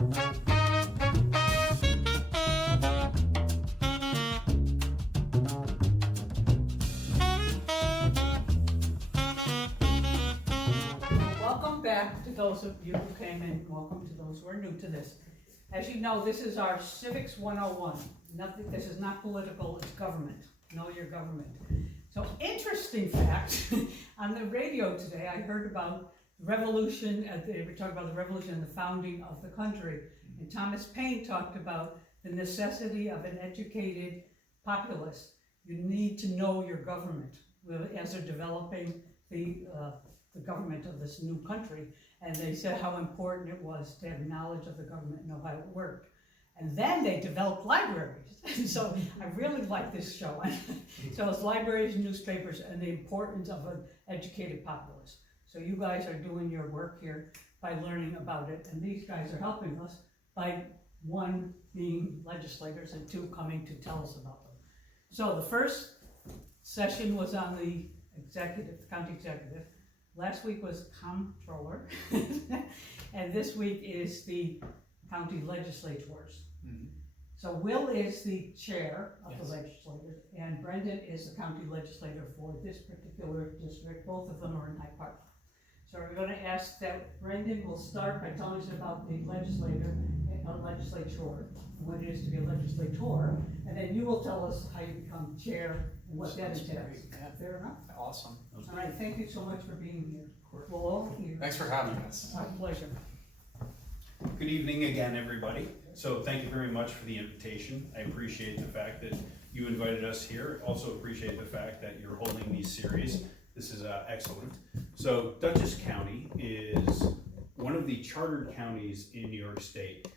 Welcome back to those of you who came in. Welcome to those who are new to this. As you know, this is our Civics 101. This is not political, it's government. Know your government. So interesting fact, on the radio today, I heard about the revolution, they were talking about the revolution and the founding of the country. And Thomas Paine talked about the necessity of an educated populace. You need to know your government as they're developing the government of this new country. And they said how important it was to have knowledge of the government, know how it worked. And then they developed libraries. So I really like this show. So it's libraries, newspapers, and the importance of an educated populace. So you guys are doing your work here by learning about it, and these guys are helping us by, one, being legislators, and two, coming to tell us about them. So the first session was on the county executive. Last week was comptroller, and this week is the county legislators. Mm-hmm. So Will is the chair of the legislature, and Brendan is the county legislator for this particular district. Both of them are in Hyde Park. So we're going to ask that Brendan will start by telling us about the legislature, what it is to be a legislator, and then you will tell us how you become chair and what that entails. Yeah. Fair enough? Awesome. All right, thank you so much for being here. We'll all hear. Thanks for having us. My pleasure. Good evening again, everybody. So thank you very much for the invitation. I appreciate the fact that you invited us here. Also appreciate the fact that you're holding these series. This is excellent. So Dutchess County is one of the chartered counties in New York State.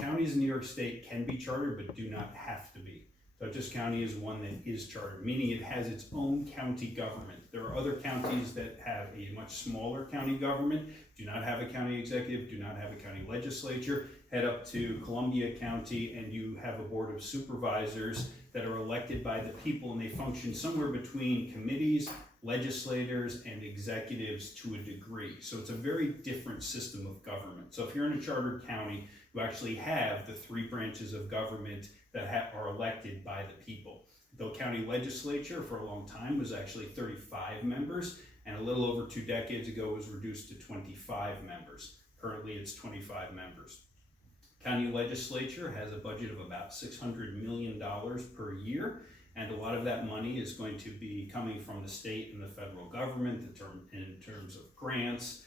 Counties in New York State can be chartered, but do not have to be. Dutchess County is one that is chartered, meaning it has its own county government. There are other counties that have a much smaller county government, do not have a county executive, do not have a county legislature. Head up to Columbia County and you have a board of supervisors that are elected by the people, and they function somewhere between committees, legislators, and executives to a degree. So it's a very different system of government. So if you're in a chartered county, you actually have the three branches of government that are elected by the people. The county legislature for a long time was actually 35 members, and a little over 2 decades ago was reduced to 25 members. Currently it's 25 members. County legislature has a budget of about $600 million per year, and a lot of that money is going to be coming from the state and the federal government in terms of grants,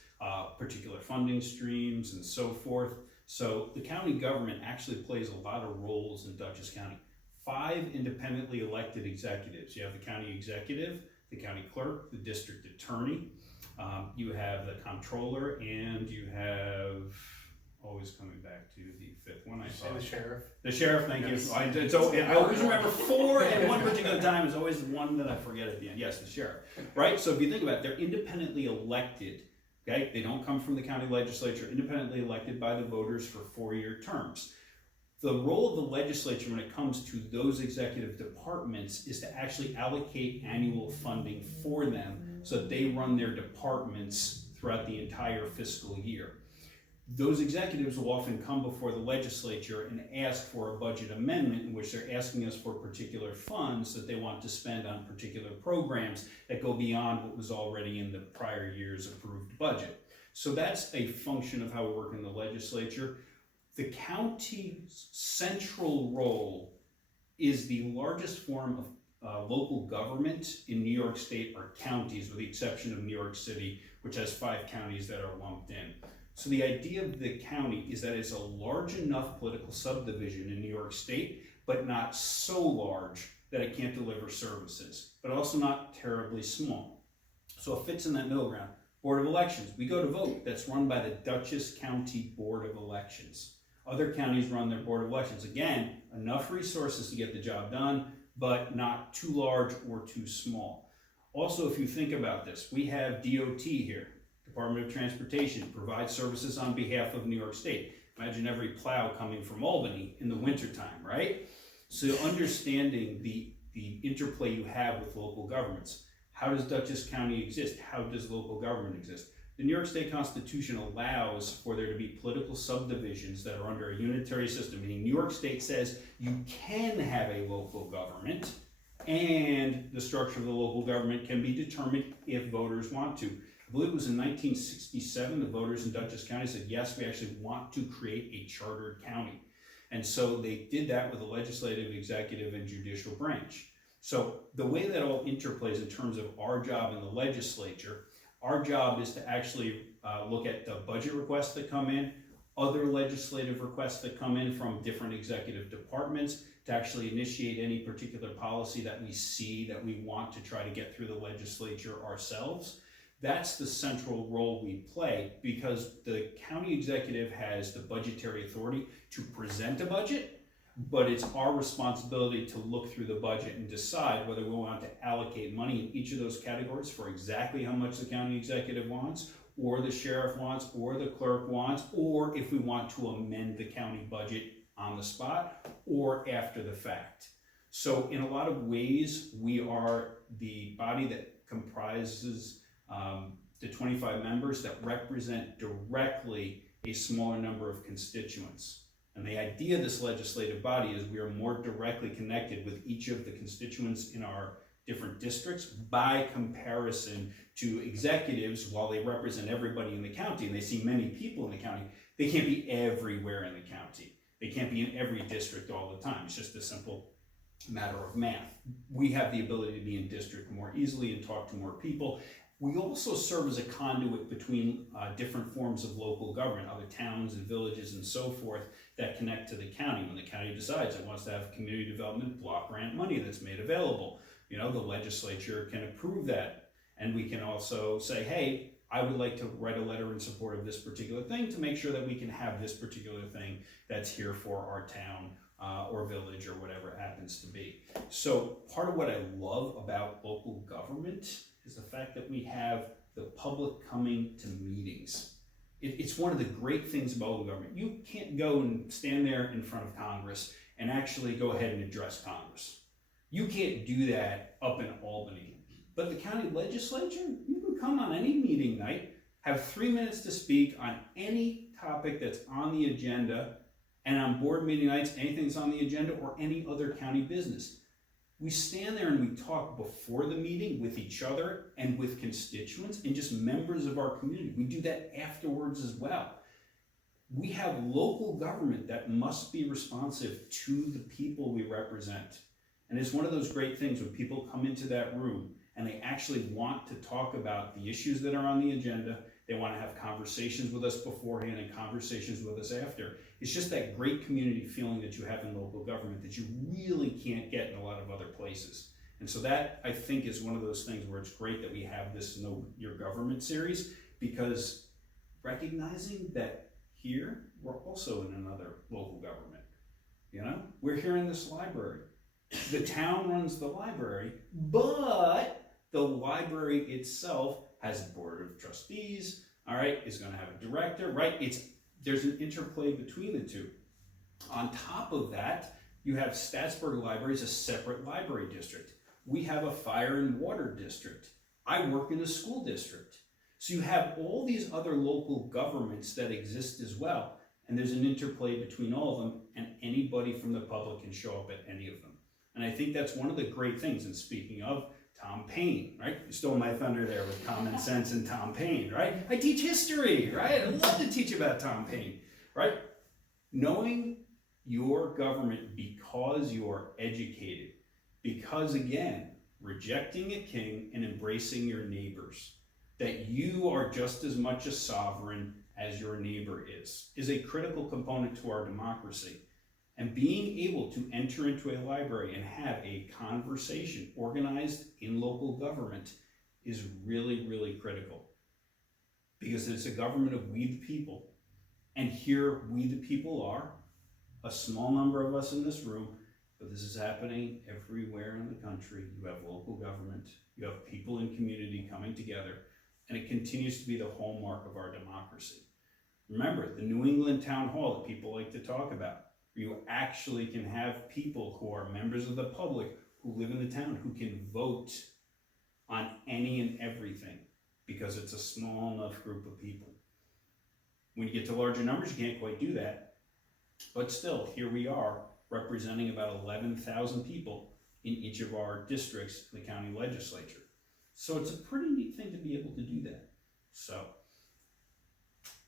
particular funding streams, and so forth. So the county government actually plays a lot of roles in Dutchess County. 5 independently elected executives. You have the county executive, the county clerk, the district attorney, you have the comptroller, and you have, always coming back to the 5th one, I saw. The sheriff. The sheriff, thank Yes. you. I always remember 4 at one particular time. Is always the one that I forget at the end. Yes, the sheriff, right? So if you think about it, they're independently elected. Okay, they don't come from the county legislature, independently elected by the voters for 4-year terms. The role of the legislature when it comes to those executive departments is to actually allocate annual funding for them so that they run their departments throughout the entire fiscal year. Those executives will often come before the legislature and ask for a budget amendment in which they're asking us for particular funds that they want to spend on particular programs that go beyond what was already in the prior year's approved budget. So that's a function of how we work in the legislature. The county's central role is the largest form of local government in New York State, or counties, with the exception of New York City, which has 5 counties that are lumped in. So the idea of the county is that it's a large enough political subdivision in New York State, but not so large that it can't deliver services, but also not terribly small. So it fits in that middle ground. Board of Elections, we go to vote. That's run by the Dutchess County Board of Elections. Other counties run their Board of Elections. Again, enough resources to get the job done, but not too large or too small. Also, if you think about this, we have DOT here. Department of Transportation provides services on behalf of New York State. Imagine every plow coming from Albany in the wintertime, right? So understanding the interplay you have with local governments. How does Dutchess County exist? How does local government exist? The New York State Constitution allows for there to be political subdivisions that are under a unitary system, meaning New York State says you can have a local government, and the structure of the local government can be determined if voters want to. I believe it was in 1967, the voters in Dutchess County said, yes, we actually want to create a chartered county. And so they did that with the legislative, executive, and judicial branch. So the way that all interplays in terms of our job in the legislature, our job is to actually look at the budget requests that come in, other legislative requests that come in from different executive departments, to actually initiate any particular policy that we see that we want to try to get through the legislature ourselves. That's the central role we play, because the county executive has the budgetary authority to present a budget, but it's our responsibility to look through the budget and decide whether we want to allocate money in each of those categories for exactly how much the county executive wants, or the sheriff wants, or the clerk wants, or if we want to amend the county budget on the spot or after the fact. So in a lot of ways, we are the body that comprises the 25 members that represent directly a smaller number of constituents. And the idea of this legislative body is we are more directly connected with each of the constituents in our different districts by comparison to executives. While they represent everybody in the county and they see many people in the county, they can't be everywhere in the county. They can't be in every district all the time. It's just a simple matter of math. We have the ability to be in district more easily and talk to more people. We also serve as a conduit between different forms of local government, other towns and villages and so forth that connect to the county. When the county decides it wants to have community development block grant money that's made available, the legislature can approve that. And we can also say, hey, I would like to write a letter in support of this particular thing to make sure that we can have this particular thing that's here for our town or village or whatever it happens to be. So part of what I love about local government is the fact that we have the public coming to meetings. It's one of the great things about local government. You can't go and stand there in front of Congress and actually go ahead and address Congress. You can't do that up in Albany. But the county legislature, you can come on any meeting night, have 3 minutes to speak on any topic that's on the agenda, and on board meeting nights, anything that's on the agenda or any other county business. We stand there and we talk before the meeting with each other and with constituents and just members of our community. We do that afterwards as well. We have local government that must be responsive to the people we represent. And it's one of those great things when people come into that room and they actually want to talk about the issues that are on the agenda. They want to have conversations with us beforehand and conversations with us after. It's just that great community feeling that you have in local government that you really can't get in a lot of other places. And so that, I think, is one of those things where it's great that we have this Know Your Government series, because recognizing that here, we're also in another local government. We're here in this library. The town runs the library, but the library itself has a board of trustees, all right, is going to have a director, right? There's an interplay between the two. On top of that, you have Statsburg Library as a separate library district. We have a fire and water district. I work in a school district. So you have all these other local governments that exist as well, and there's an interplay between all of them, and anybody from the public can show up at any of them. And I think that's one of the great things. And speaking of Tom Paine, right? You stole my thunder there with common sense and Tom Paine, right? I teach history, right? I love to teach about Tom Paine, right? Knowing your government because you're educated, because again, rejecting a king and embracing your neighbors, that you are just as much a sovereign as your neighbor is a critical component to our democracy. And being able to enter into a library and have a conversation organized in local government is really, really critical. Because it's a government of we the people. And here we the people are, a small number of us in this room, but this is happening everywhere in the country. You have local government, you have people in community coming together, and it continues to be the hallmark of our democracy. Remember, the New England Town Hall that people like to talk about, you actually can have people who are members of the public who live in the town who can vote on any and everything because it's a small enough group of people. When you get to larger numbers, you can't quite do that. But still, here we are, representing about 11,000 people in each of our districts in the county legislature. So it's a pretty neat thing to be able to do that. So,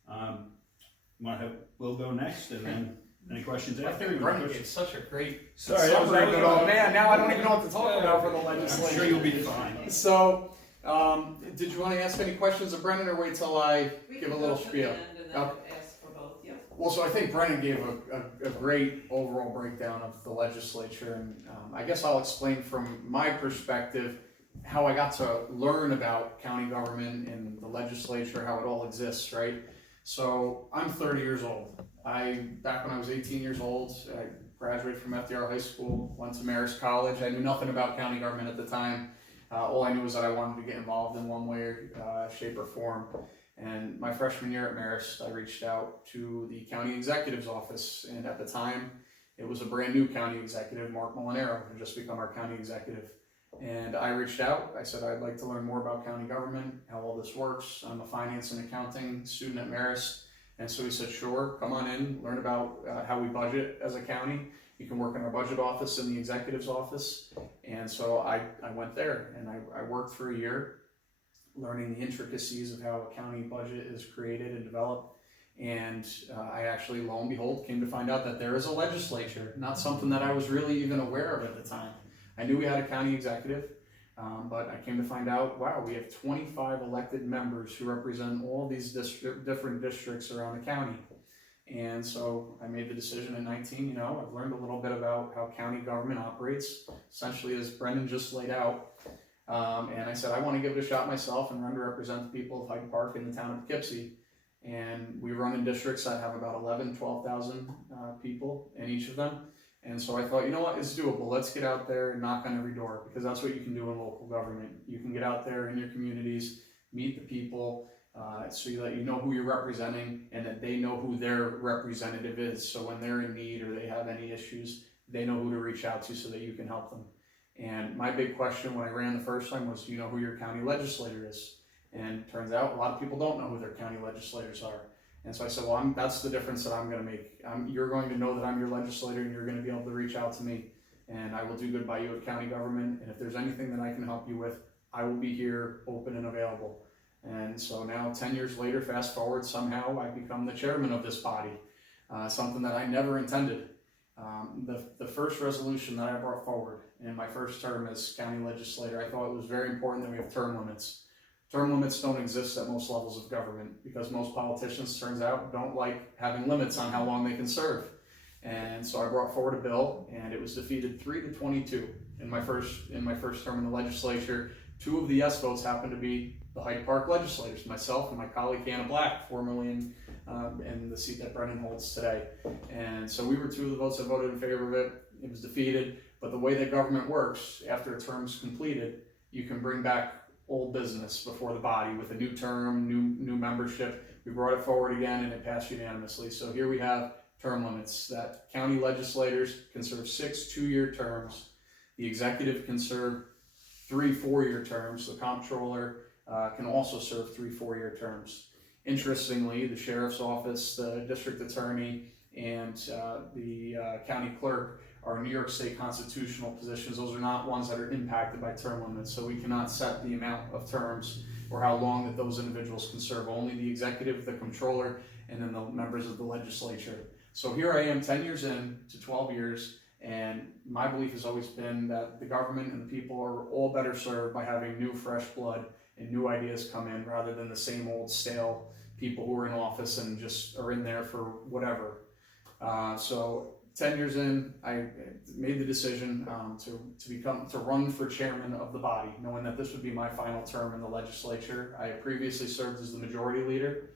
want to have Will go next, and then any questions I after? think Brennan gave such a great Sorry, that was summary, really but, oh long. man, now I don't even know what to talk about for the I'm legislature. sure you'll be fine. So, did you want to ask any questions of Brennan, or wait till I give a little spiel? And then ask for both, yeah. Well, so I think Brennan gave a great overall breakdown of the legislature, and I guess I'll explain from my perspective how I got to learn about county government and the legislature, how it all exists, right? So I'm 30 years old. Back when I was 18 years old, I graduated from FDR High School, went to Marist College. I knew nothing about county government at the time. All I knew was that I wanted to get involved in one way, shape, or form. And my freshman year at Marist, I reached out to the county executive's office, and at the time, it was a brand new county executive, Mark Molinaro, who had just become our county executive. And I reached out. I said, I'd like to learn more about county government, how all this works. I'm a finance and accounting student at Marist. And so he said, sure, come on in, learn about how we budget as a county. You can work in our budget office and the executive's office. And so I went there, and I worked for a year, learning the intricacies of how a county budget is created and developed. And I actually, lo and behold, came to find out that there is a legislature, not something that I was really even aware of at the time. I knew we had a county executive, but I came to find out, wow, we have 25 elected members who represent all these different districts around the county. And so I made the decision at 19, I've learned a little bit about how county government operates, essentially as Brendan just laid out. And I said, I want to give it a shot myself and run to represent the people of Hyde Park in the town of Poughkeepsie. And we run in districts that have about 12,000 people in each of them. And so I thought, you know what, it's doable. Let's get out there and knock on every door, because that's what you can do in local government. You can get out there in your communities, meet the people, so that you know who you're representing and that they know who their representative is. So when they're in need or they have any issues, they know who to reach out to so that you can help them. And my big question when I ran the first time was, do you know who your county legislator is? And it turns out a lot of people don't know who their county legislators are. And so I said, well, that's the difference that I'm going to make. You're going to know that I'm your legislator, and you're going to be able to reach out to me, and I will do good by you at county government. And if there's anything that I can help you with, I will be here, open and available. And so now, 10 years later, fast forward, somehow I become the chairman of this body, something that I never intended. The first resolution that I brought forward in my first term as county legislator, I thought it was very important that we have term limits. Term limits don't exist at most levels of government because most politicians, turns out, don't like having limits on how long they can serve. And so I brought forward a bill, and it was defeated 3-22 in my first term in the legislature. 2 of the yes votes happened to be the Hyde Park legislators, myself and my colleague Hannah Black, formerly in the seat that Brennan holds today. And so we were 2 of the votes that voted in favor of it. It was defeated, but the way that government works, after a term's completed, you can bring back old business before the body with a new term, new membership. We brought it forward again, and it passed unanimously. So here we have term limits that county legislators can serve 6 2-year terms. The executive can serve 3 4-year terms. The comptroller can also serve 3 4-year terms. Interestingly, the sheriff's office, the district attorney, and the county clerk are New York State constitutional positions. Those are not ones that are impacted by term limits, so we cannot set the amount of terms or how long that those individuals can serve. Only the executive, the comptroller, and then the members of the legislature. So here I am 10 years in to 12 years, and my belief has always been that the government and the people are all better served by having new, fresh blood and new ideas come in rather than the same old stale people who are in office and just are in there for whatever. So 10 years in, I made the decision to run for chairman of the body, knowing that this would be my final term in the legislature. I previously served as the majority leader,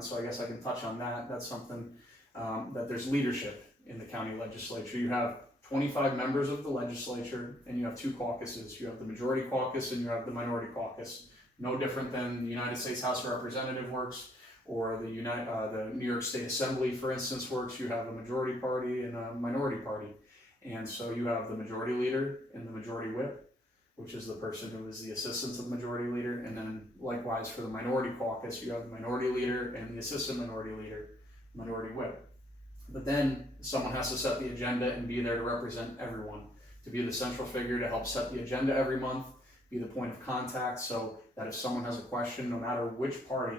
so I guess I can touch on that. That's something that there's leadership in the county legislature. You have 25 members of the legislature, and you have 2 caucuses. You have the majority caucus and you have the minority caucus. No different than the United States House of Representatives works, or the New York State Assembly, for instance, works. You have a majority party and a minority party. And so you have the majority leader and the majority whip. which is the person who is the assistant to the majority leader. And then likewise for the minority caucus, you have the minority leader and the assistant minority leader, minority whip. But then someone has to set the agenda and be there to represent everyone, to be the central figure to help set the agenda every month, be the point of contact, so that if someone has a question, no matter which party,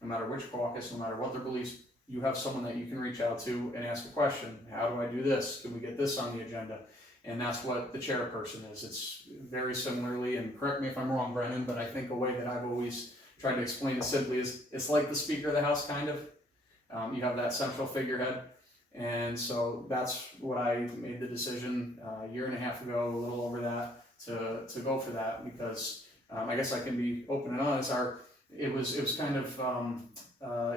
no matter which caucus, no matter what their beliefs, you have someone that you can reach out to and ask a question. How do I do this? Can we get this on the agenda? And that's what the chairperson is. It's very similarly, and correct me if I'm wrong, Brennan, but I think a way that I've always tried to explain it simply is it's like the Speaker of the House, kind of. You have that central figurehead. And so that's what I made the decision a year and a half ago, a little over that, to go for that, because I guess I can be open and honest. It was kind of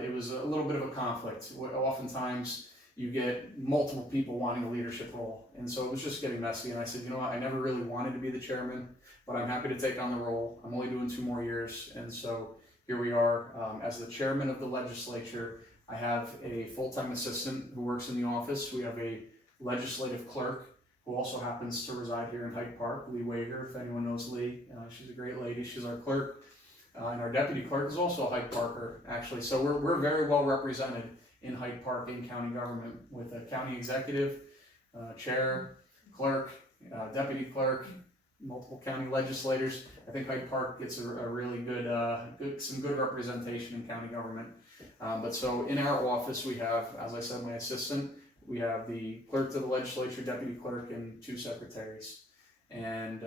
it was a little bit of a conflict. Oftentimes you get multiple people wanting a leadership role, and so it was just getting messy. And I said, you know what, I never really wanted to be the chairman, but I'm happy to take on the role. I'm only doing 2 more years, and so here we are. As the chairman of the legislature, I have a full-time assistant who works in the office. We have a legislative clerk who also happens to reside here in Hyde Park, Lee Wager, if anyone knows Lee. She's a great lady. She's our clerk. And our deputy clerk is also a Hyde Parker, actually. So we're very well represented in Hyde Park in county government, with a county executive, chair, clerk, deputy clerk, multiple county legislators. I think Hyde Park gets a really some good representation in county government. But so in our office we have, as I said, my assistant, we have the clerk to the legislature, deputy clerk, and 2 secretaries. And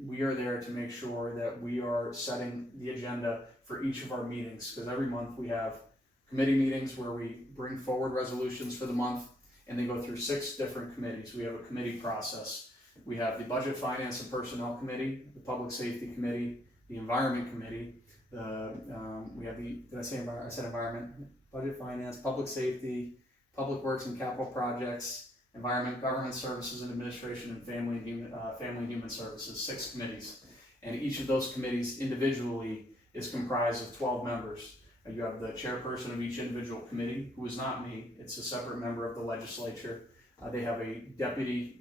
we are there to make sure that we are setting the agenda for each of our meetings, because every month we have committee meetings where we bring forward resolutions for the month, and they go through 6 different committees. We have a committee process. We have the Budget, Finance, and Personnel Committee, the Public Safety Committee, the Environment Committee, we have the, did I say environment? I said environment, Budget, Finance, Public Safety, Public Works and Capital Projects, Environment, Government Services and Administration, and Family and Human Services, 6 committees. And each of those committees individually is comprised of 12 members. You have the chairperson of each individual committee, who is not me. It's a separate member of the legislature. They have a deputy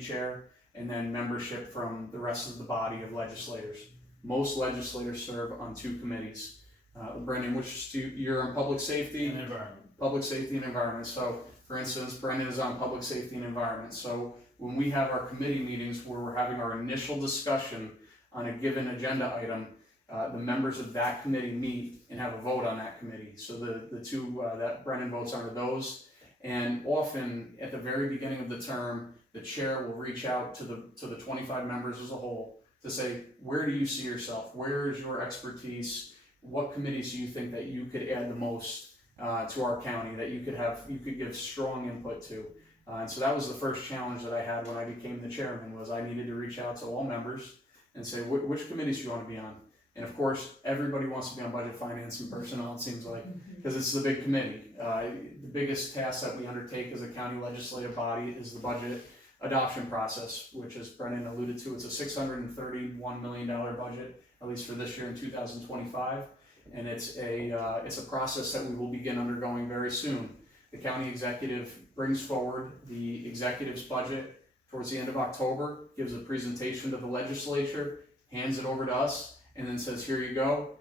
chair, and then membership from the rest of the body of legislators. Most legislators serve on 2 committees. Brendan, you're on public safety And environment. Public safety and environment. So, for instance, Brendan is on public safety and environment. So, when we have our committee meetings where we're having our initial discussion on a given agenda item, the members of that committee meet and have a vote on that committee. So the 2 that Brendan votes on are those. And often at the very beginning of the term, the chair will reach out to the 25 members as a whole to say, where do you see yourself? Where is your expertise? What committees do you think that you could add the most to our county, that you could give strong input to? And so that was the first challenge that I had when I became the chairman, was I needed to reach out to all members and say, which committees do you want to be on? And of course, everybody wants to be on budget, finance, and personnel, it seems like, because it's the big committee. The biggest task that we undertake as a county legislative body is the budget adoption process, which, as Brennan alluded to, it's a $631 million budget, at least for this year in 2025. And it's a process that we will begin undergoing very soon. The county executive brings forward the executive's budget towards the end of October, gives a presentation to the legislature, hands it over to us, and then says, here you go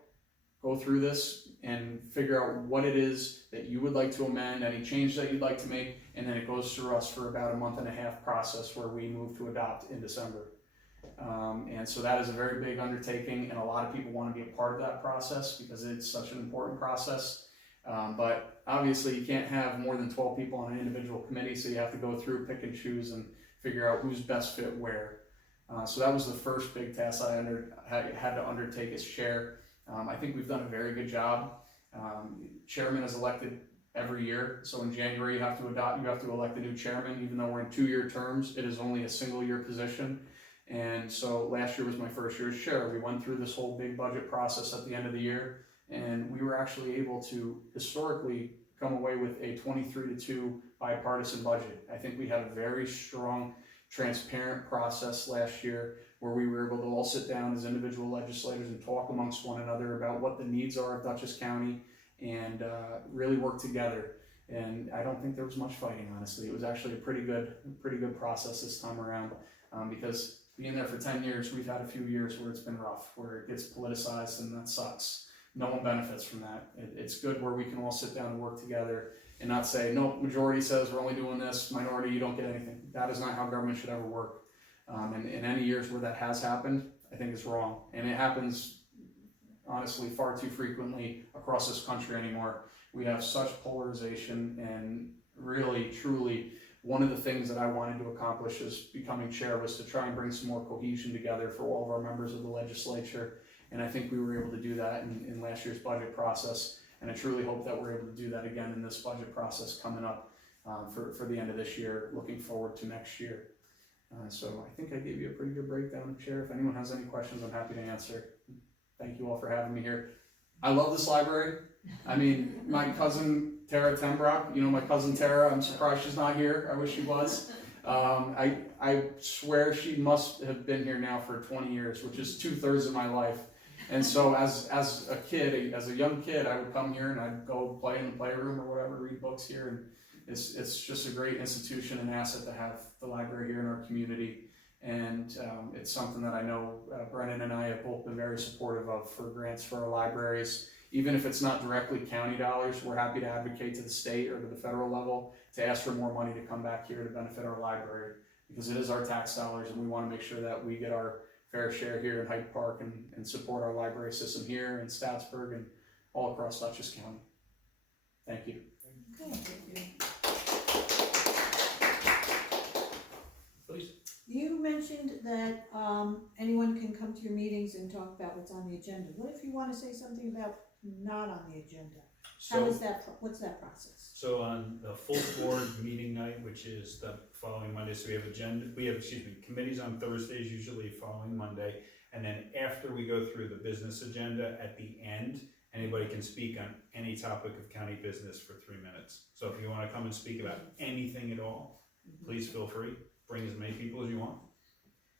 through this and figure out what it is that you would like to amend, any change that you'd like to make, and then it goes through us for about a 1.5 month process where we move to adopt in December. And so that is a very big undertaking, and a lot of people want to be a part of that process because it's such an important process. But obviously you can't have more than 12 people on an individual committee, so you have to go through, pick and choose, and figure out who's best fit where. So that was the first big task I had to undertake as chair. I think we've done a very good job. Chairman is elected every year, so in January you have to elect a new chairman. Even though we're in 2-year terms, it is only a single-year position. And so last year was my first year as chair. We went through this whole big budget process at the end of the year, and we were actually able to historically come away with a 23-2 bipartisan budget. I think we had a very strong, transparent process last year where we were able to all sit down as individual legislators and talk amongst one another about what the needs are of Dutchess County and really work together. And I don't think there was much fighting, honestly. It was actually a pretty good process this time around, because being there for 10 years, we've had a few years where it's been rough, where it gets politicized, and that sucks. No one benefits from that. It's good where we can all sit down and work together and not say, no, majority says we're only doing this, minority, you don't get anything. That is not how government should ever work. And in any years where that has happened, I think it's wrong. And it happens, honestly, far too frequently across this country anymore. We have such polarization, and really, truly, one of the things that I wanted to accomplish as becoming chair was to try and bring some more cohesion together for all of our members of the legislature. And I think we were able to do that in last year's budget process. And I truly hope that we're able to do that again in this budget process coming up for the end of this year, looking forward to next year. So I think I gave you a pretty good breakdown of chair. If anyone has any questions, I'm happy to answer. Thank you all for having me here. I love this library. I mean, my cousin Tara Tembrock, you know my cousin Tara, I'm surprised she's not here. I wish she was. I swear she must have been here now for 20 years, which is 2/3 of my life. And so as a kid, as a young kid, I would come here and I'd go play in the playroom or whatever, read books here. And it's just a great institution and asset to have the library here in our community. And it's something that I know Brennan and I have both been very supportive of for grants for our libraries. Even if it's not directly county dollars, we're happy to advocate to the state or to the federal level to ask for more money to come back here to benefit our library, because it is our tax dollars and we want to make sure that we get our fair share here in Hyde Park and support our library system here in Staatsburg and all across Dutchess County. Thank you. Please. You mentioned that anyone can come to your meetings and talk about what's on the agenda. What if you want to say something about not on the agenda? How is that, what's that process? So on the full board meeting night, which is the following Monday, so we have committees on Thursdays, usually following Monday. And then after we go through the business agenda, at the end, anybody can speak on any topic of county business for 3 minutes. So if you want to come and speak about anything at all, please feel free. Bring as many people as you want.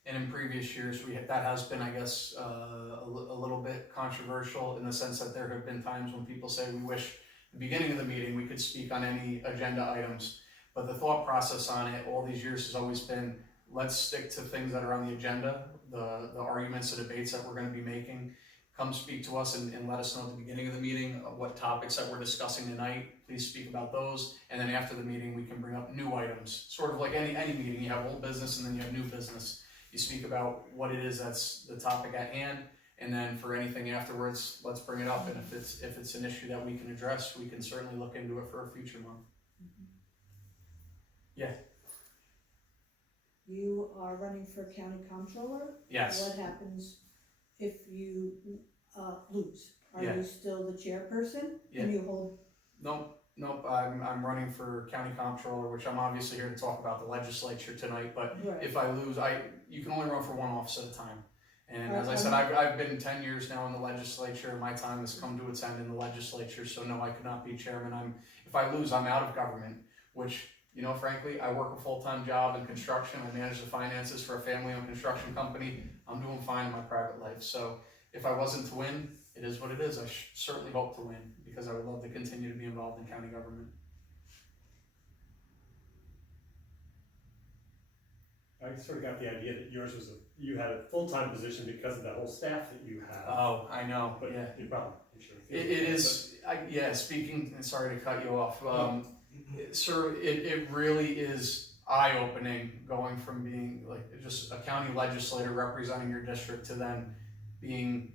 And in previous years, that has been, I guess, a little bit controversial in the sense that there have been times when people say we wish at the beginning of the meeting we could speak on any agenda items. But the thought process on it all these years has always been, let's stick to things that are on the agenda, the arguments, the debates that we're going to be making. Come speak to us and let us know at the beginning of the meeting what topics that we're discussing tonight. Please speak about those. And then after the meeting, we can bring up new items. Sort of like any meeting, you have old business and then you have new business. You speak about what it is that's the topic at hand, and then for anything afterwards, let's bring it up. And if it's an issue that we can address, we can certainly look into it for a future month. Yeah. You are running for county comptroller? Yes. What happens if you lose? Are Yeah. you still the chairperson? Yeah. And you hold? Nope. I'm running for county comptroller, which I'm obviously here to talk about the legislature tonight. But Right. if I lose, you can only run for one office at a time. And as I Okay. said, I've been 10 years now in the legislature. My time has come to its end in the legislature, so no, I could not be chairman. If I lose, I'm out of government, which, you know, frankly, I work a full-time job in construction. I manage the finances for a family-owned construction company. I'm doing fine in my private life. So if I wasn't to win, it is what it is. I certainly hope to win because I would love to continue to be involved in county government. I sort of got the idea that yours was you had a full-time position because of that whole staff that you have. Oh, I know. But Yeah. you probably sure. It is, speaking, and sorry to cut you off, sir, it really is eye-opening going from being like just a county legislator representing your district to then being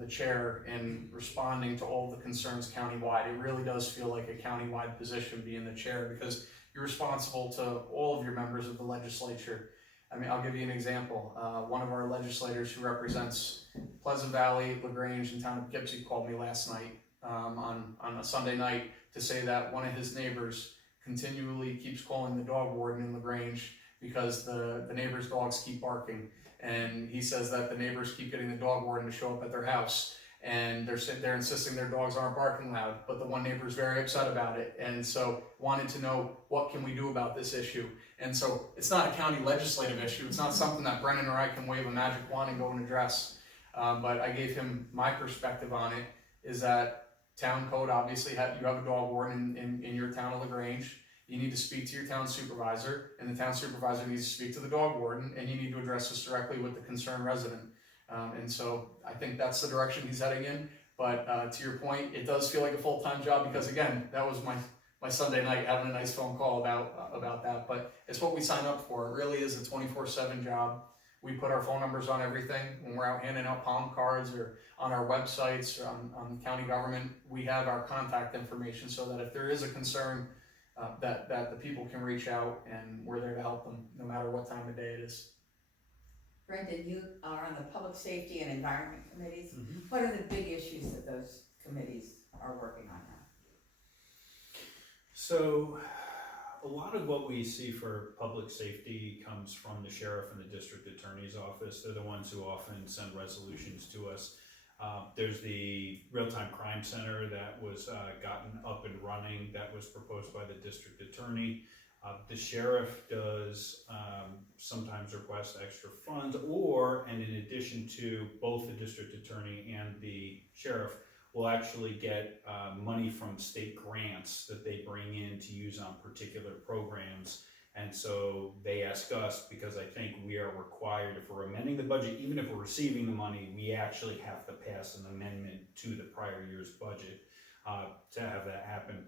the chair and responding to all the concerns countywide. It really does feel like a countywide position being the chair because you're responsible to all of your members of the legislature. I mean, I'll give you an example. One of our legislators who represents Pleasant Valley, LaGrange, and town of Poughkeepsie called me last night on a Sunday night to say that one of his neighbors continually keeps calling the dog warden in LaGrange because the neighbor's dogs keep barking. And he says that the neighbors keep getting the dog warden to show up at their house. And they're insisting their dogs aren't barking loud, but the one neighbor is very upset about it, and so wanted to know what can we do about this issue. And so it's not a county legislative issue. It's not something that Brennan or I can wave a magic wand and go and address. But I gave him my perspective on it. Is that town code obviously you have a dog warden in your town of LaGrange, you need to speak to your town supervisor, and the town supervisor needs to speak to the dog warden, and you need to address this directly with the concerned resident. And so I think that's the direction he's heading in. But to your point, it does feel like a full-time job because, again, that was my Sunday night, having a nice phone call about that. But it's what we signed up for. It really is a 24/7 job. We put our phone numbers on everything. When we're out handing out palm cards or on our websites or on county government, we have our contact information so that if there is a concern, that the people can reach out, and we're there to help them no matter what time of day it is. Brendan, you are on the public safety and environment committees. Mhm. What are the big issues that those committees are working on now? So, a lot of what we see for public safety comes from the sheriff and the district attorney's office. They're the ones who often send resolutions to us. There's the real-time crime center that was gotten up and running, that was proposed by the district attorney. The sheriff does sometimes request extra funds, and in addition to both the district attorney and the sheriff will actually get money from state grants that they bring in to use on particular programs. And so they ask us, because I think we are required, if we're amending the budget, even if we're receiving the money, we actually have to pass an amendment to the prior year's budget to have that happen.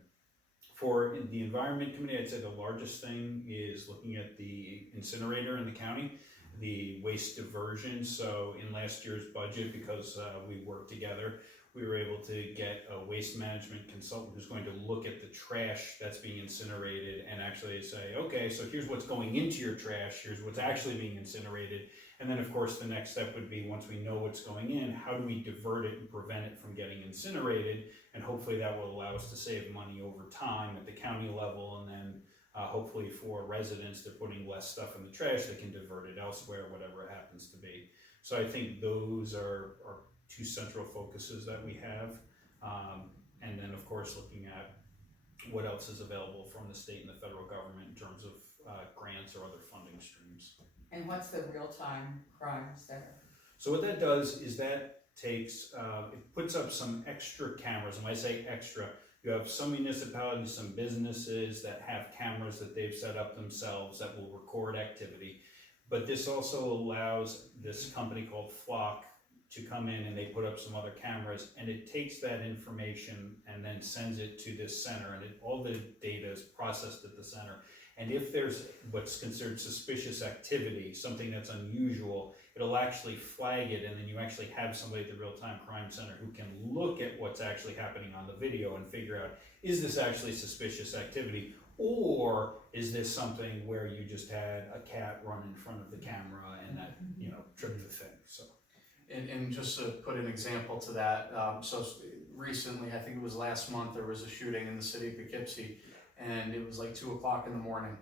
For the Environment Committee, I'd say the largest thing is looking at the incinerator in the county, the waste diversion. So in last year's budget, because we worked together, we were able to get a waste management consultant who's going to look at the trash that's being incinerated and actually say, okay, so here's what's going into your trash, here's what's actually being incinerated. And then of course the next step would be, once we know what's going in, how do we divert it and prevent it from getting incinerated? And hopefully that will allow us to save money over time at the county level, and then hopefully for residents, they're putting less stuff in the trash, they can divert it elsewhere, whatever it happens to be. So I think those are two central focuses that we have. And then of course looking at what else is available from the state and the federal government in terms of grants or other funding streams. And what's the real-time crime center? So what that does is that takes, it puts up some extra cameras. And when I say extra, you have some municipalities, some businesses that have cameras that they've set up themselves that will record activity. But this also allows this company called Flock to come in, and they put up some other cameras, and it takes that information and then sends it to this center, and all the data is processed at the center. And if there's what's considered suspicious activity, something that's unusual, it'll actually flag it, and then you actually have somebody at the real-time crime center who can look at what's actually happening on the video and figure out, is this actually suspicious activity, or is this something where you just had a cat run in front of the camera and that, tripped the thing, so. And just to put an example to that, so recently, I think it was last month, there was a shooting in the city of Poughkeepsie, and it was like 2 o'clock in the morning.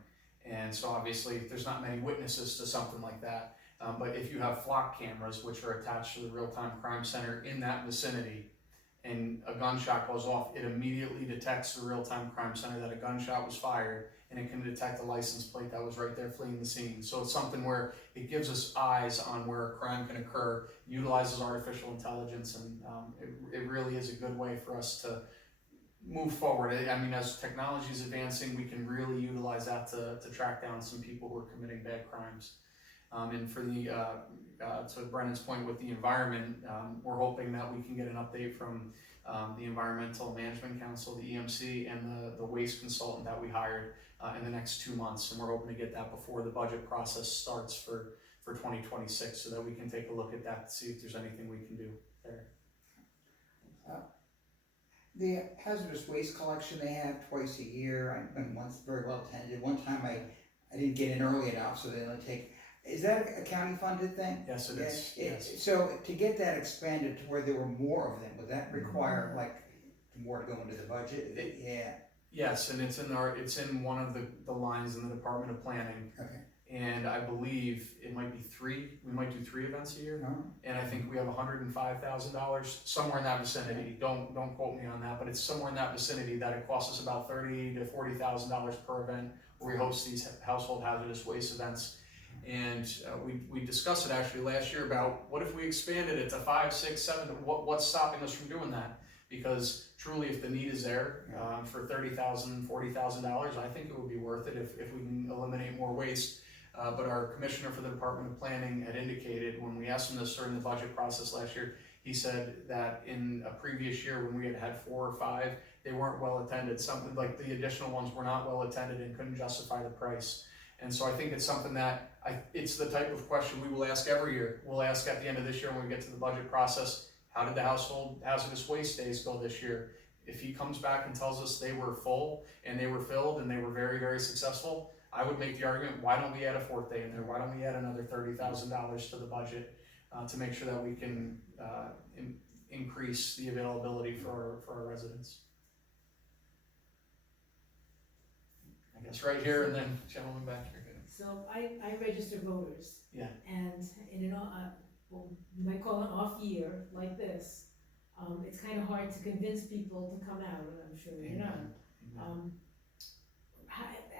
And so obviously, there's not many witnesses to something like that. But if you have flock cameras, which are attached to the real-time crime center in that vicinity, and a gunshot goes off, it immediately detects the real-time crime center that a gunshot was fired, and it can detect a license plate that was right there fleeing the scene. So it's something where it gives us eyes on where a crime can occur, utilizes artificial intelligence, and it really is a good way for us to move forward. I mean, as technology is advancing, we can really utilize that to track down some people who are committing bad crimes. And for the, to Brennan's point with the environment, we're hoping that we can get an update from the Environmental Management Council, the EMC, and the waste consultant that we hired in the next 2 months. And we're hoping to get that before the budget process starts for 2026, so that we can take a look at that to see if there's anything we can do there. The hazardous waste collection they have twice a year, and once very well attended. One time I didn't get in early enough, so they only take, is that a county funded thing? Yes, it is. Yes. So to get that expanded to where there were more of them, would that require like more to go into the budget? Yeah. Yes, and it's in one of the lines in the Department of Planning. Okay. And I believe it might be 3, we might do 3 events a year. No. And I think we have $105,000, somewhere in that vicinity. Don't quote me on that, but it's somewhere in that vicinity that it costs us about $30,000 to $40,000 per event, where we host these household hazardous waste events. And we discussed it actually last year about what if we expanded it to 5, 6, 7, what's stopping us from doing that? because truly, if the need is there, for $30,000, $40,000, I think it would be worth it if we can eliminate more waste. But our commissioner for the Department of Planning had indicated when we asked him this during the budget process last year, he said that in a previous year when we had had 4 or 5, they weren't well attended. Something like the additional ones were not well attended and couldn't justify the price. And so I think it's something that it's the type of question we will ask every year. We'll ask at the end of this year when we get to the budget process, how did the household hazardous waste days go this year? If he comes back and tells us they were full and they were filled and they were very, very successful, I would make the argument, why don't we add a 4th day in there? Why don't we add another $30,000 to the budget to make sure that we can increase the availability for our residents? I guess right here and then gentleman back here. So I register voters. Yeah. And in an, well, you might call an off year like this, it's kind of hard to convince people to come out, and I'm sure you know.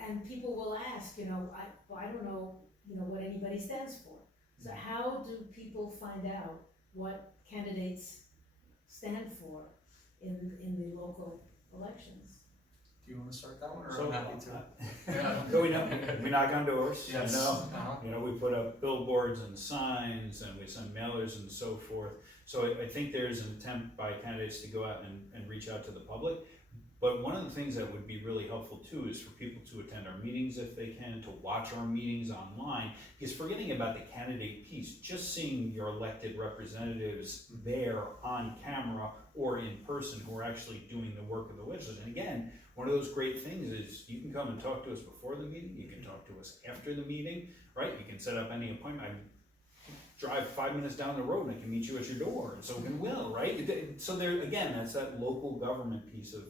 And people will ask, I don't know, what anybody stands for. So how do people find out what candidates stand for in the local elections? Do you want to start that one, or So, I'm happy to? we knock on doors, Yes. we put up billboards and signs, and we send mailers and so forth. So I think there's an attempt by candidates to go out and reach out to the public. But one of the things that would be really helpful too is for people to attend our meetings if they can, to watch our meetings online, because forgetting about the candidate piece, just seeing your elected representatives there on camera or in person who are actually doing the work of the legislature. And again, one of those great things is you can come and talk to us before the meeting, you can talk to us after the meeting, right? You can set up any appointment. I drive 5 minutes down the road and I can meet you at your door, and so can Will, right? So there, again, that's that local government piece of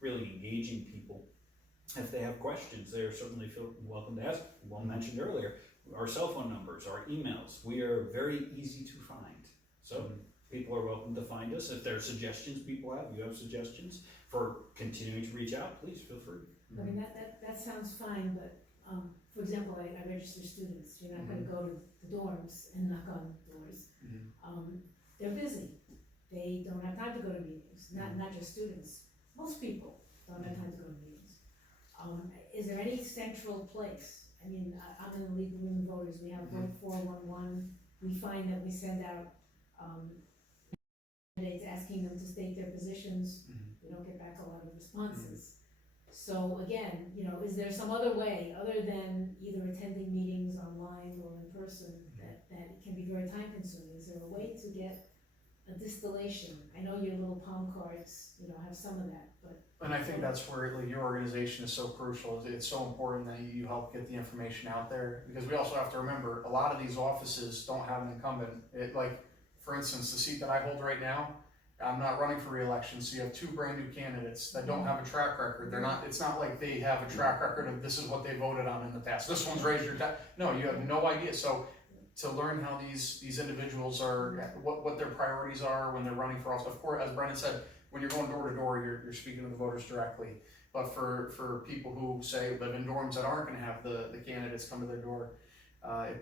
really engaging people. If they have questions, they are certainly feel welcome to ask. Well mentioned earlier, our cell phone numbers, our emails, we are very easy to find. So people are welcome to find us. If there are suggestions people have, you have suggestions for continuing to reach out, please feel free. I mean, that sounds fine, but, for example, I register students. You're not gonna go to the dorms and knock on doors. They're busy. They don't have time to go to meetings, not just students. Most people don't have time to go to meetings. Is there any central place? I mean, I'm in the League of Women Voters. We have Vote 411. We find that we send out candidates asking them to state their positions. We don't get back a lot of responses. So again, is there some other way other than either attending meetings online or in person that can be very time consuming? Is there a way to get a distillation? I know your little palm cards, have some of that, but. And I think that's where your organization is so crucial. It's so important that you help get the information out there, because we also have to remember a lot of these offices don't have an incumbent. For instance, the seat that I hold right now, I'm not running for re-election, so you have 2 brand new candidates that don't have a track record. It's not like they have a track record of this is what they voted on in the past. This one's raised your tax. No, you have no idea. So to learn how these individuals are, what their priorities are when they're running for office. Of course, as Brendan said, when you're going door to door, you're speaking to the voters directly. But for people who say live in dorms that aren't going to have the candidates come to their door,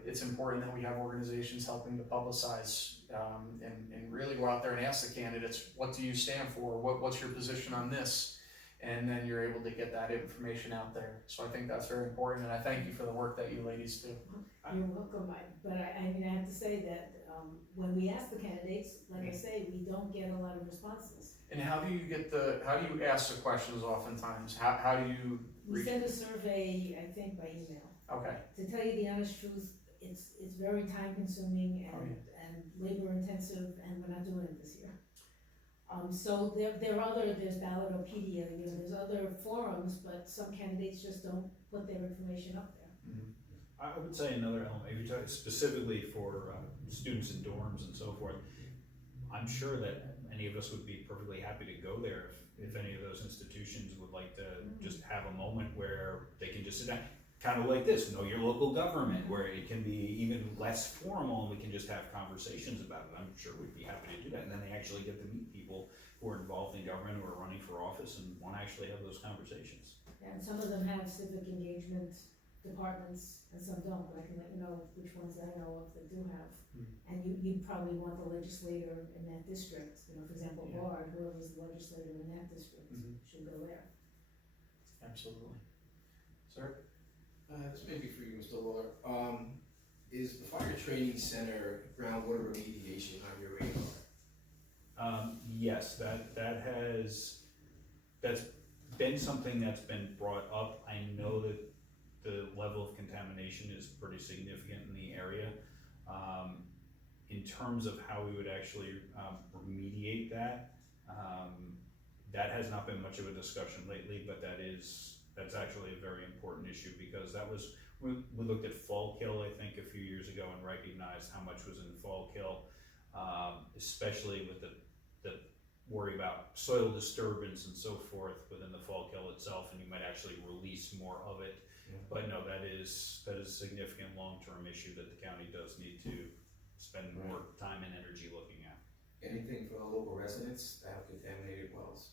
it's important that we have organizations helping to publicize and really go out there and ask the candidates, what do you stand for? What's your position on this? And then you're able to get that information out there. So I think that's very important, and I thank you for the work that you ladies do. You're welcome. But I mean, I have to say that when we ask the candidates, like I say, we don't get a lot of responses. And how do you ask the questions oftentimes? How do you We send a survey, I think, by email. Okay. To tell you the honest truth, it's very time consuming and labor intensive, and we're not doing it this year. So there are there's Ballotopedia, there's other forums, but some candidates just don't put their information up there. I would say another element, maybe specifically for students in dorms and so forth, I'm sure that any of us would be perfectly happy to go there if any of those institutions would like to just have a moment where they can just sit down, kind of like this, know your local government, where it can be even less formal and we can just have conversations about it. I'm sure we'd be happy to do that, and then they actually get to meet people who are involved in government, who are running for office and want to actually have those conversations. And some of them have civic engagement departments and some don't, but I can let you know which ones I know of that do have. Hmm. And you'd probably want the legislator in that district, you know, for example, Yeah. Bard, whoever's the legislator in that district Mhm. should go there. Absolutely. Sir? This may be for you, Mr. Lawler. Is the Fire Training Center groundwater remediation on your radar? Yes, that's been something that's been brought up. I know that the level of contamination is pretty significant in the area. In terms of how we would actually remediate that, that has not been much of a discussion lately, but that's actually a very important issue, because that was, we looked at Fallkill, I think, a few years ago and recognized how much was in Fallkill, especially with the worry about soil disturbance and so forth within the Fallkill itself, and you might actually release more of it. Yeah. But no, that is a significant long-term issue that the county does need to spend more time and energy looking at. Anything for the local residents that have contaminated wells?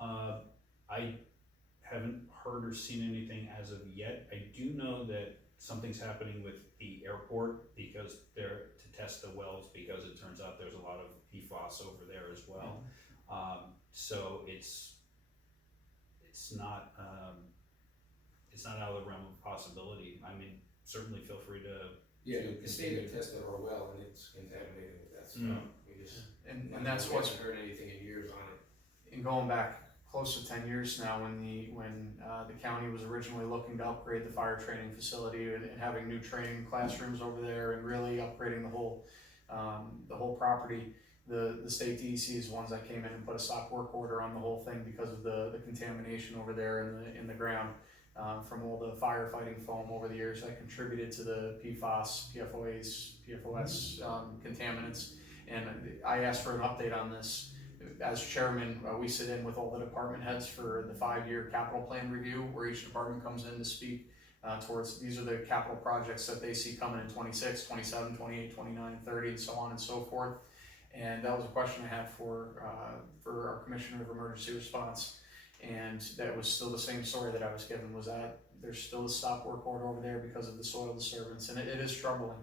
I haven't heard or seen anything as of yet. I do know that something's happening with the airport, because they're to test the wells, because it turns out there's a lot of PFAS over there as well. So it's not out of the realm of possibility. I mean, certainly feel free to. Yeah, the state had tested our well and it's contaminated with that stuff. We just, And that's we what's, haven't heard anything in years on it. in going back close to 10 years now, when the county was originally looking to upgrade the fire training facility and having new training classrooms over there and really upgrading the whole property. The state DEC is ones that came in and put a stop work order on the whole thing because of the contamination over there in the ground from all the firefighting foam over the years that contributed to the PFAS, PFOS contaminants. And I asked for an update on this. As chairman, we sit in with all the department heads for the 5-year capital plan review, where each department comes in to speak towards, these are the capital projects that they see coming in 26, 27, 28, 29, 30, and so on and so forth. And that was a question I had for our Commissioner of Emergency Response. And that was still the same story that I was given, was that there's still a stop work order over there because of the soil disturbance. And it is troubling.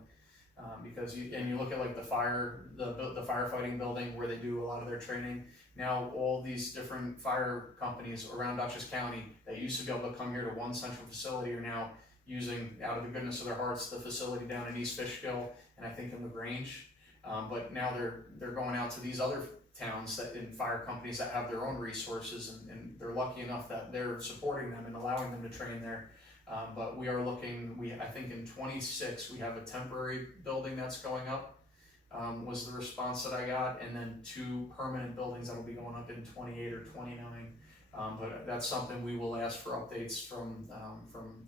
Because you look at like the firefighting building where they do a lot of their training. Now all these different fire companies around Dutchess County that used to be able to come here to one central facility are now using, out of the goodness of their hearts, the facility down in East Fishkill and I think in LaGrange. But now they're going out to these other towns and fire companies that have their own resources, and they're lucky enough that they're supporting them and allowing them to train there. But we are looking, I think in 26, we have a temporary building that's going up, was the response that I got, and then 2 permanent buildings that'll be going up in 28 or 29. But that's something we will ask for updates from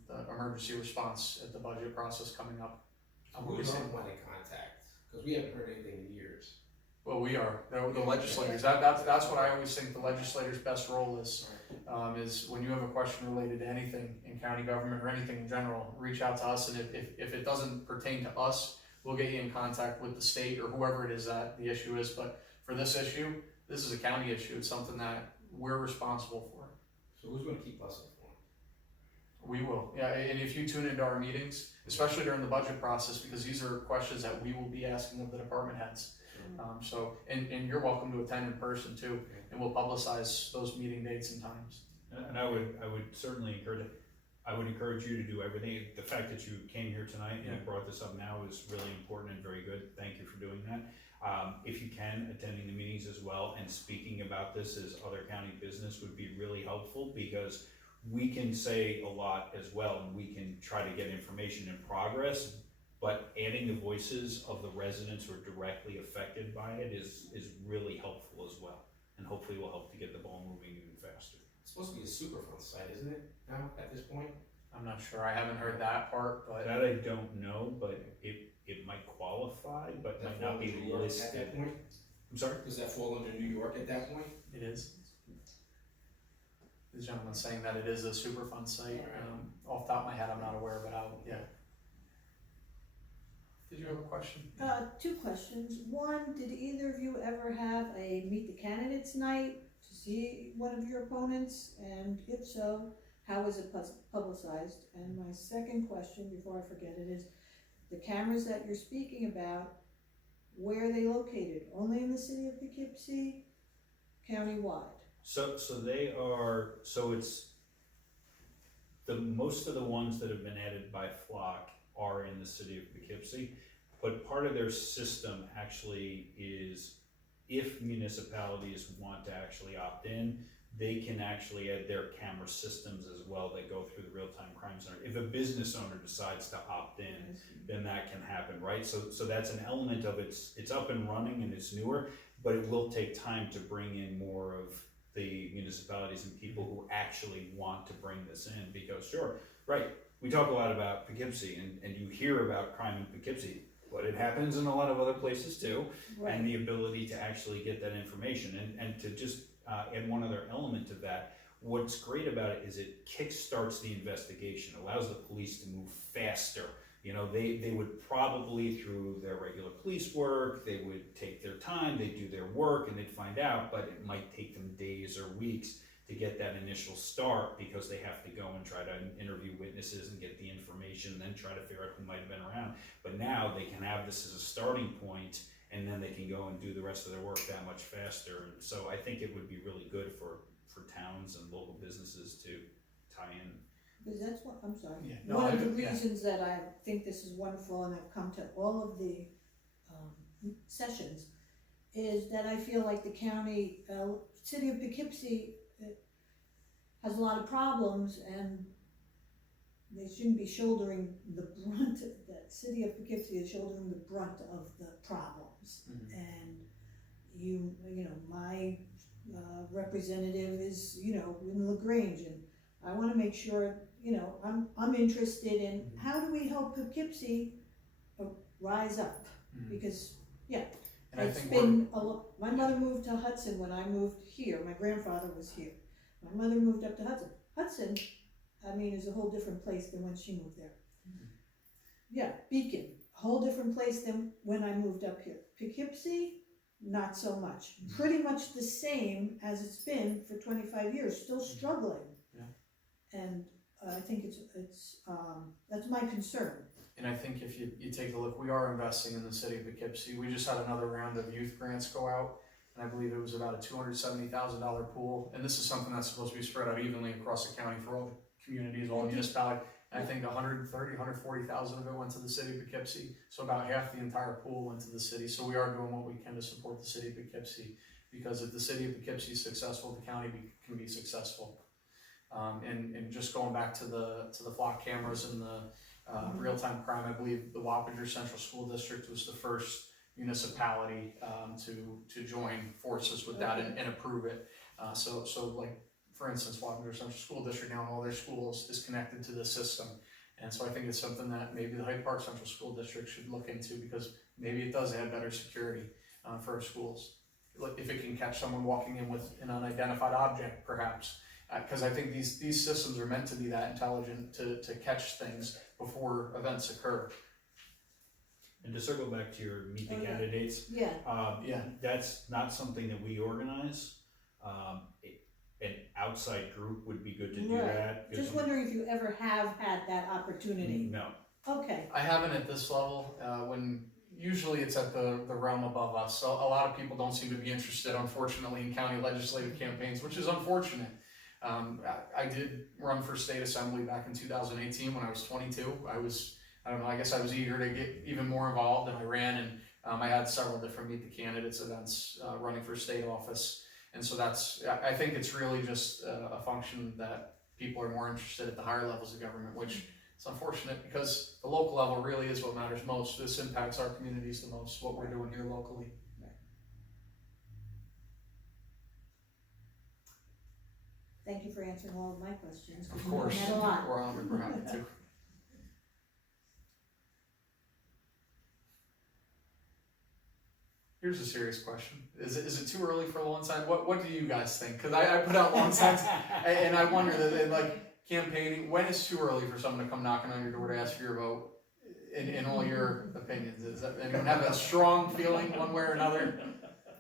the emergency response at the budget process coming up. Who's on point of contact? Because we haven't heard anything in years. Well, we are, the legislators, that's what I always think the legislator's best role is when you have a question related to anything in county government or anything in general, reach out to us, and if it doesn't pertain to us, we'll get you in contact with the state or whoever it is that the issue is. But for this issue, this is a county issue, it's something that we're responsible for. So who's gonna keep us informed? We will, yeah, and if you tune into our meetings, especially during the budget process, because these are questions that we will be asking of the department heads. And you're welcome to attend in person too, and we'll publicize those meeting dates and times. And I would certainly encourage you to do everything. The fact that you came here tonight and you brought this up now is really important and very good. Thank you for doing that. If you can, attending the meetings as well and speaking about this as other county business would be really helpful, because we can say a lot as well, and we can try to get information in progress, but adding the voices of the residents who are directly affected by it is really helpful as well, and hopefully will help to get the ball moving even faster. It's supposed to be a Superfund site, isn't it, now, at this point? I'm not sure, I haven't heard that part, but That I don't know, but it might qualify, but might not be At listed. that point? I'm sorry? Does that fall under New York at that point? it is. The gentleman saying that it is a Superfund site, off the top of my head, I'm not aware, but yeah. Did you have a question? 2 questions. One, did either of you ever have a meet the candidates night to see one of your opponents? And if so, how is it publicized? And my second question, before I forget it, is the cameras that you're speaking about, where are they located? Only in the city of Poughkeepsie, countywide? So they are, so it's, most of the ones that have been added by Flock are in the city of Poughkeepsie, but part of their system actually is, if municipalities want to actually opt in, they can actually add their camera systems as well that go through the real-time crime center. If a business owner decides to opt in, then that can happen, right? So that's an element of it's up and running and it's newer, but it will take time to bring in more of the municipalities and people who actually want to bring this in, because sure, right, we talk a lot about Poughkeepsie and you hear about crime in Poughkeepsie, but it happens in a lot of other places too, and the ability to actually get that information. And to just add one other element to that, what's great about it is it kickstarts the investigation, allows the police to move faster. You know, they would probably, through their regular police work, they would take their time, they'd do their work, and they'd find out, but it might take them days or weeks to get that initial start, because they have to go and try to interview witnesses and get the information, and then try to figure out who might have been around. But now they can have this as a starting point, and then they can go and do the rest of their work that much faster. And so I think it would be really good for towns and local businesses to tie in. Because that's what, I'm sorry, Yeah. No, one of the yeah. reasons that I think this is wonderful, and I've come to all of the sessions, is that I feel like the county, city of Poughkeepsie has a lot of problems, and they shouldn't be shouldering the brunt, that city of Poughkeepsie is shouldering the brunt of the problems. And you know, my representative is, you know, in LaGrange, and I wanna make sure, you know, I'm interested in how do we help Poughkeepsie rise up? Because, yeah, And I it's think been my mother moved to Hudson when I moved here, my grandfather was here. My mother moved up to Hudson. Hudson, I mean, is a whole different place than when she moved there. Yeah, Beacon, a whole different place than when I moved up here. Poughkeepsie, not so much. Pretty much the same as it's been for 25 years, still struggling. And I think it's that's my concern. And I think if you take a look, we are investing in the city of Poughkeepsie. We just had another round of youth grants go out, and I believe it was about a $270,000 pool. And this is something that's supposed to be spread out evenly across the county for all the communities, all the municipalities. And I think 140,000 of it went to the city of Poughkeepsie. So about half the entire pool went to the city. So we are doing what we can to support the city of Poughkeepsie, because if the city of Poughkeepsie is successful, the county can be successful. And just going back to the flock cameras and the real-time crime, I believe the Wappinger Central School District was the first municipality to join forces with that and approve it. So like, for instance, Wappinger Central School District now in all their schools is connected to this system. And so I think it's something that maybe the Hyde Park Central School District should look into, because maybe it does add better security for our schools. Like if it can catch someone walking in with an unidentified object, perhaps. Because I think these systems are meant to be that intelligent to catch things before events occur. And to circle back to your meet the candidates, that's not something that we organize. An outside group would be good to do that. Just wondering if you ever have had that opportunity. No. Okay. I haven't at this level. When usually it's at the realm above us. So a lot of people don't seem to be interested, unfortunately, in county legislative campaigns, which is unfortunate. I did run for state assembly back in 2018 when I was 22. I guess I was eager to get even more involved, and I ran, and I had several different Meet the Candidates events running for state office. And so I think it's really just a function that people are more interested at the higher levels of government, which is unfortunate, because the local level really is what matters most. This impacts our communities the most, what we're doing here locally. Thank you for answering all of my questions. Of course, we had a lot. we're happy to. Here's a serious question. Is it too early for lawn signs? What do you guys think? Because I put out lawn signs, and I wonder that like campaigning, when is too early for someone to come knocking on your door to ask for your vote? In all your opinions, does anyone have a strong feeling one way or another?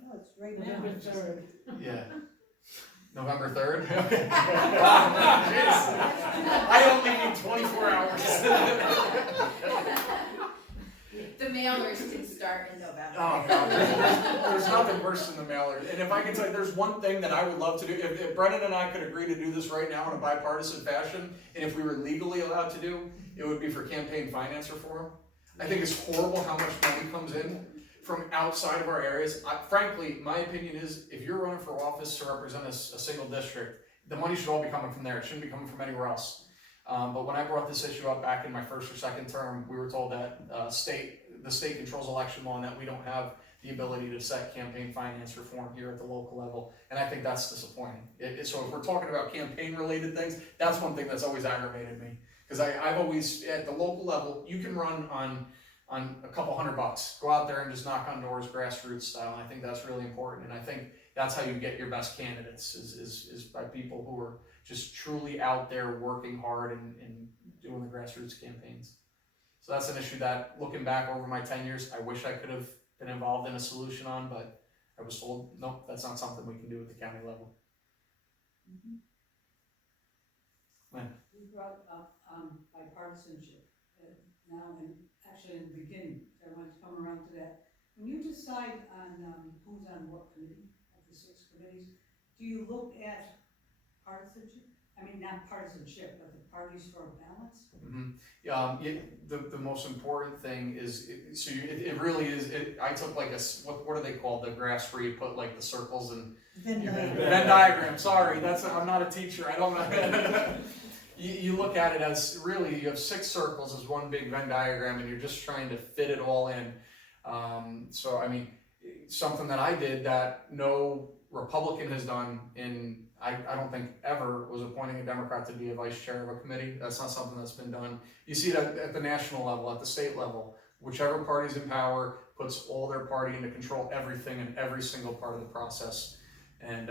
No, it's right now. November 3rd. Yeah. November 3rd? I only need 24 hours. The mailers can start in November. Oh, God. There's nothing worse than the mailer. And if I can tell you, there's one thing that I would love to do. If Brendan and I could agree to do this right now in a bipartisan fashion, and if we were legally allowed to do, it would be for campaign finance reform. I think it's horrible how much money comes in from outside of our areas. Frankly, my opinion is if you're running for office to represent a single district, the money should all be coming from there. It shouldn't be coming from anywhere else. But when I brought this issue up back in my first or second term, we were told that the state controls election law and that we don't have the ability to set campaign finance reform here at the local level. And I think that's disappointing. So if we're talking about campaign related things, that's one thing that's always aggravated me. Because I've always, at the local level, you can run on a couple $100. Go out there and just knock on doors, grassroots style. And I think that's really important. And I think that's how you get your best candidates is by people who are just truly out there working hard and doing the grassroots campaigns. So that's an issue that, looking back over my 10 years, I wish I could have been involved in a solution on, but I was told, nope, that's not something we can do at the county level. You brought up bipartisanship now, and actually in the beginning, I want to come around to that. When you decide on who's on what committee of the 6 committees, do you look at partisanship? I mean, not partisanship, but the parties for balance? The most important thing is, it really is, I took like what are they called, the graphs where you put like the circles and Venn diagram. Venn diagram, sorry, I'm not a teacher, I don't know. You look at it as really, you have 6 circles as one big Venn diagram and you're just trying to fit it all in. So I mean, something that I did that no Republican has done in, I don't think ever, was appointing a Democrat to be a vice chair of a committee. That's not something that's been done. You see that at the national level, at the state level, whichever party's in power puts all their party into control, everything and every single part of the process. And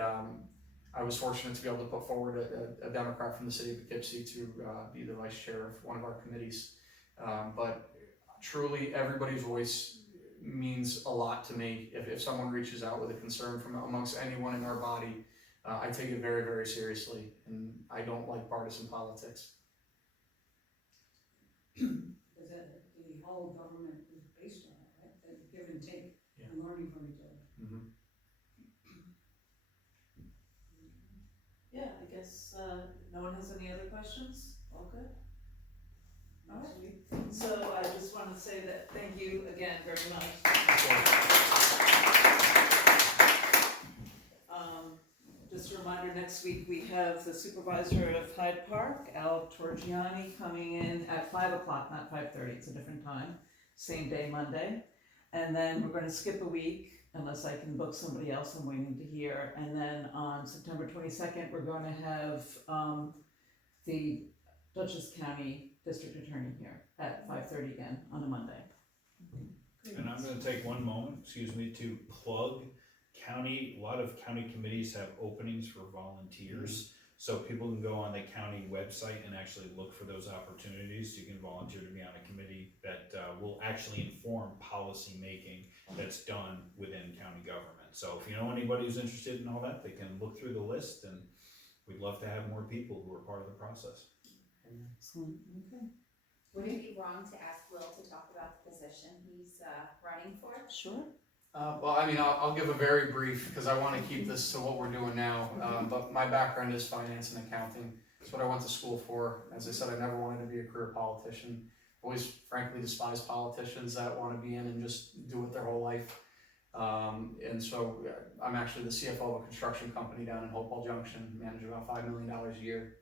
I was fortunate to be able to put forward a Democrat from the city of Poughkeepsie to be the vice chair of one of our committees. But truly, everybody's voice means a lot to me. If someone reaches out with a concern from amongst anyone in our body, I take it very, very seriously, and I don't like partisan politics. Because the whole government is based on it, right? That give and take and learning from each other. Yeah, I guess no one has any other questions? All good? All right. So I just want to say that thank you again very much. Just a reminder, next week we have the supervisor of Hyde Park, Al Torgiani, coming in at 5 o'clock, not 5:30, it's a different time. Same day, Monday. And then we're going to skip a week, unless I can book somebody else I'm waiting to hear. And then on September 22nd, we're going to have the Dutchess County District Attorney here at 5:30 again on a Monday. And I'm gonna take one moment, to plug a lot of county committees have openings for volunteers. So people can go on the county website and actually look for those opportunities. You can volunteer to be on a committee that will actually inform policy making that's done within county government. So if you know anybody who's interested in all that, they can look through the list, and we'd love to have more people who are part of the process. Excellent. Okay. Would it be wrong to ask Will to talk about the position he's running for? Sure. Well, I mean, I'll give a very brief, because I want to keep this to what we're doing now. But my background is finance and accounting. That's what I went to school for. As I said, I never wanted to be a career politician. Always, frankly, despise politicians that want to be in and just do it their whole life. And so I'm actually the CFO of a construction company down in Hopewell Junction, manage about $5 million a year.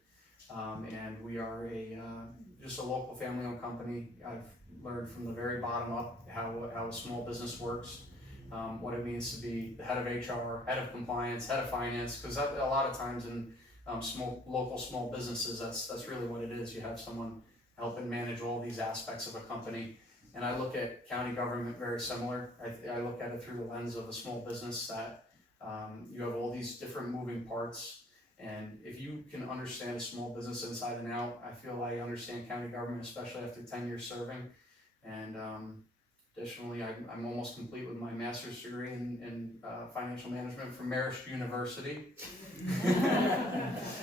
And we are just a local family-owned company. I've learned from the very bottom up how a small business works. What it means to be the head of HR, head of compliance, head of finance, because a lot of times in local small businesses, that's really what it is. You have someone helping manage all these aspects of a company. And I look at county government very similar. I look at it through the lens of a small business that you have all these different moving parts. And if you can understand a small business inside and out, I feel I understand county government, especially after 10 years serving. And Additionally, I'm almost complete with my master's degree in financial management from Marist University.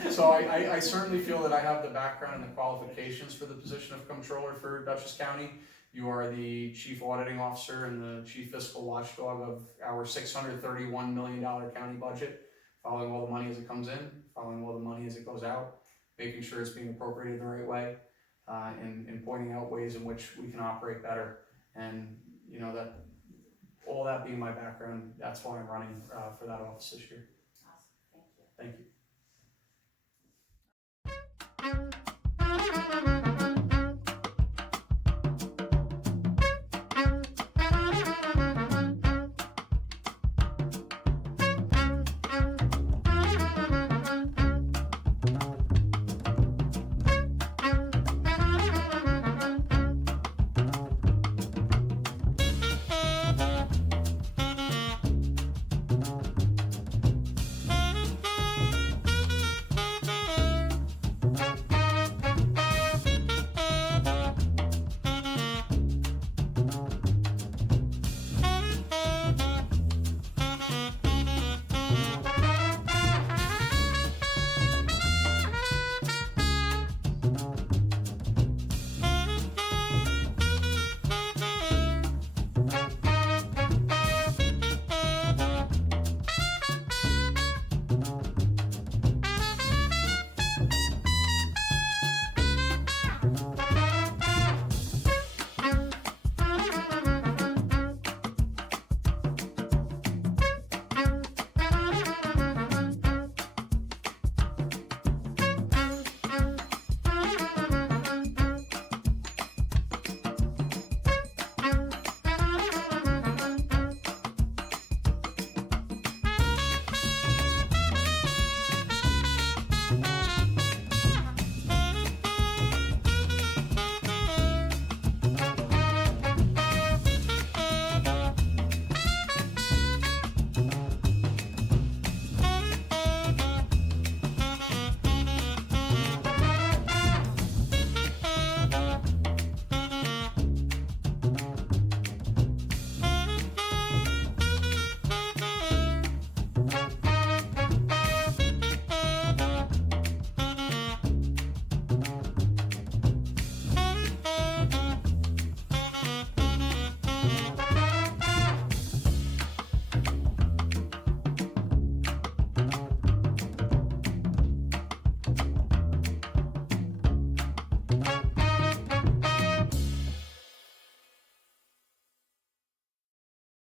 So I certainly feel that I have the background and the qualifications for the position of controller for Dutchess County. You are the chief auditing officer and the chief fiscal watchdog of our $631 million county budget, following all the money as it comes in, following all the money as it goes out, making sure it's being appropriated the right way, and pointing out ways in which we can operate better. And you know, that all that being my background, that's why I'm running for that office this year. Awesome, thank you. Thank you.